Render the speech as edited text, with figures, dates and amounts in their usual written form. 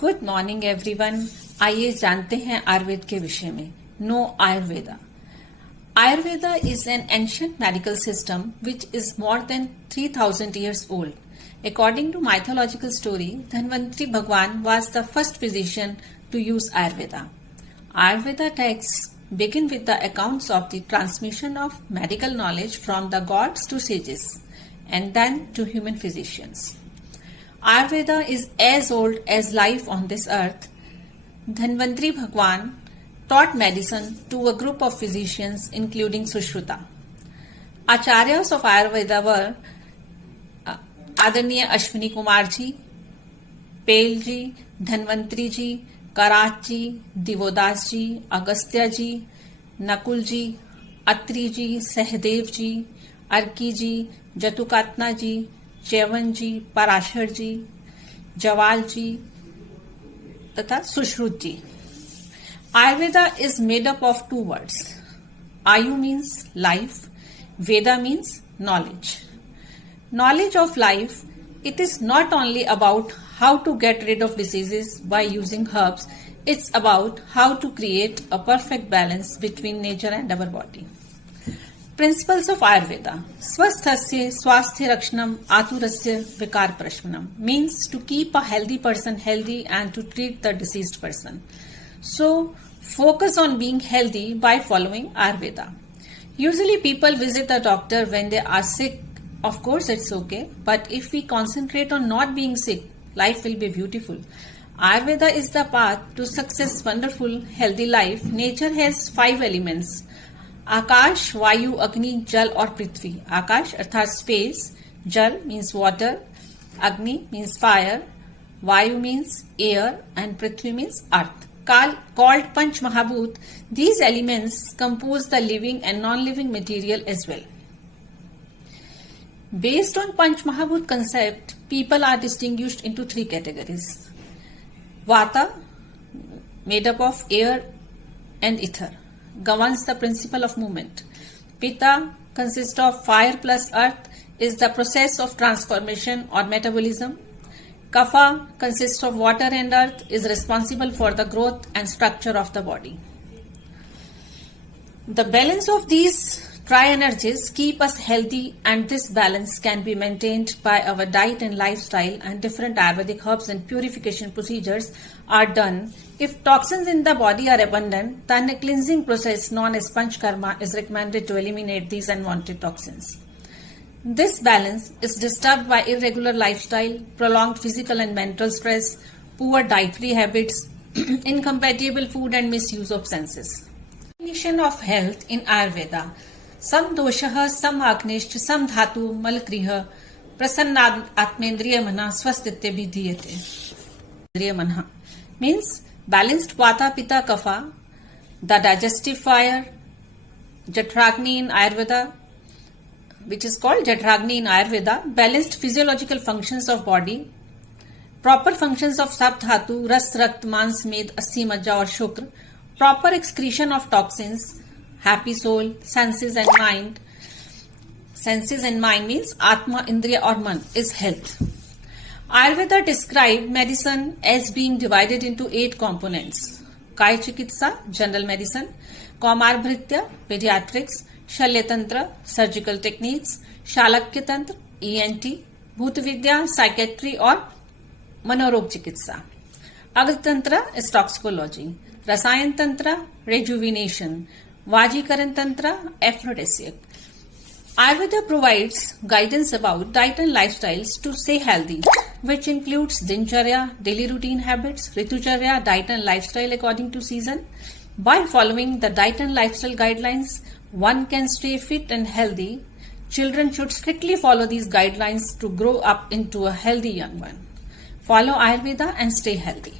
Good morning everyone. आइए जानते हैं आयुर्वेद के विषय में। No Ayurveda. Ayurveda is an ancient medical system which is more than 3000 years old. According to mythological story, Dhanvantari Bhagwan was the first physician to use Ayurveda. Ayurveda texts begin with the accounts of the transmission of medical knowledge from the gods to sages and then to human physicians. Ayurveda is as old as life on this earth. Dhanvantari Bhagwan taught medicine to a group of physicians including Sushruta. Acharyas of Ayurveda were आदरणीय अश्विनी कुमार जी, पेल जी, धनवंतरी जी, कराच जी, दिवोदास जी, अगस्त्य जी, नकुल जी, अत्रि जी, सहदेव जी, अर्की जी, जतुकातना जी, च्यवन जी, पराशर जी, जवाल जी तथा सुश्रुत जी. Ayurveda is made up of two words. Ayu means life, Veda means knowledge. Knowledge of life, it is not only about how to get rid of diseases by using herbs, it's about how to create a perfect balance between nature and our body. Principles of Ayurveda. Swasthasya swasthya rakshanam aturasya vikar prashmanam means to keep a healthy person healthy and to treat the diseased person. So, focus on being healthy by following Ayurveda. Usually people visit the doctor when they are sick. Of course, it's okay. But if we concentrate on not being sick, life will be beautiful. Ayurveda is the path to success, wonderful, healthy life. Nature has 5 elements. Akash, Vayu, Agni, Jal or Prithvi. Akash अर्थात space. Jal means water. Agni means fire. Vayu means air. And Prithvi means earth. Called Panch Mahabhut, these elements compose the living and non-living material as well. Based on Panch Mahabhut concept, people are distinguished into 3 categories. Vata, made up of air and ether, governs the principle of movement. Pitta consists of fire plus earth, is the process of transformation or metabolism. Kapha consists of water and earth, is responsible for the growth and structure of the body. The balance of these tri-energies keep us healthy, and this balance can be maintained by our diet and lifestyle, and different Ayurvedic herbs and purification procedures are done. If toxins in the body are abundant, then a cleansing process known as Panchkarma is recommended to eliminate these unwanted toxins. This balance is disturbed by irregular lifestyle, prolonged physical and mental stress, poor dietary habits, incompatible food and misuse of senses. Definition of health in Ayurveda. Sam doshah, sam agnisht, sam dhatu, malkrih, prasannad atmendriya mana swastitya vidhiyate. Indriya mana means balanced Vata, Pitta, Kapha, the digestive fire, Jatragni in Ayurveda, which is called Jatragni in Ayurveda, balanced physiological functions of body, proper functions of Sapdhatu, Ras, Rakt, Mans, Med, Asthi, Majja or Shukra, proper excretion of toxins, happy soul, senses and mind. Senses and mind means Atma, Indriya or Man is health. Ayurveda described medicine as being divided into 8 components. Kaya Chikitsa, general medicine, Kaumar Bhritya, pediatrics, शल्य तंत्र surgical techniques, शालक्य तंत्र ENT, भूत विद्या psychiatry और मनोरोग चिकित्सा, अग्र तंत्र toxicology, रसायन तंत्र रेजुविनेशन, वाजीकरण तंत्र एफ्रोडेसिक. Ayurveda provides guidance about diet and lifestyles to stay healthy, which includes dincharya, daily routine habits, ritucharya, diet and lifestyle according to season. By following the diet and lifestyle guidelines, one can stay fit and healthy. Children should strictly follow these guidelines to grow up into a healthy young one. Follow Ayurveda and stay healthy.